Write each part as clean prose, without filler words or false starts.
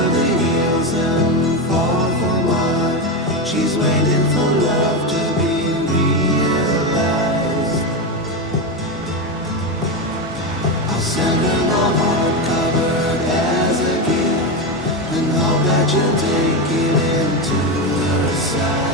over the hills and far from wide. She's waiting for love to be realized. I'll send her my heart covered as a gift, and hope that you'll take it into her side.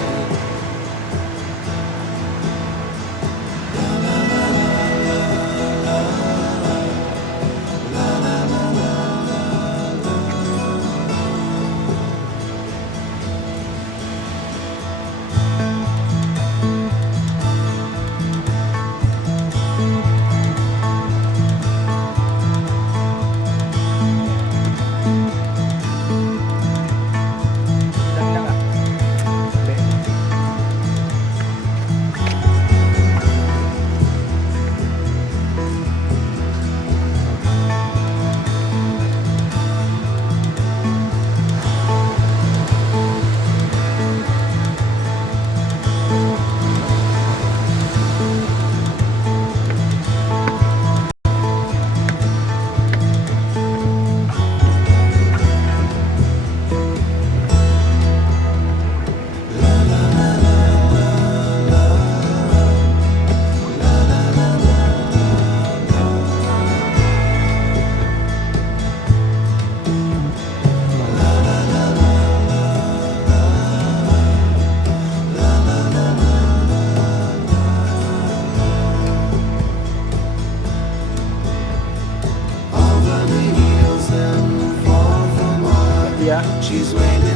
Dagdag ah. Hindi. Over the hills and far from wide. Yeah. She's waiting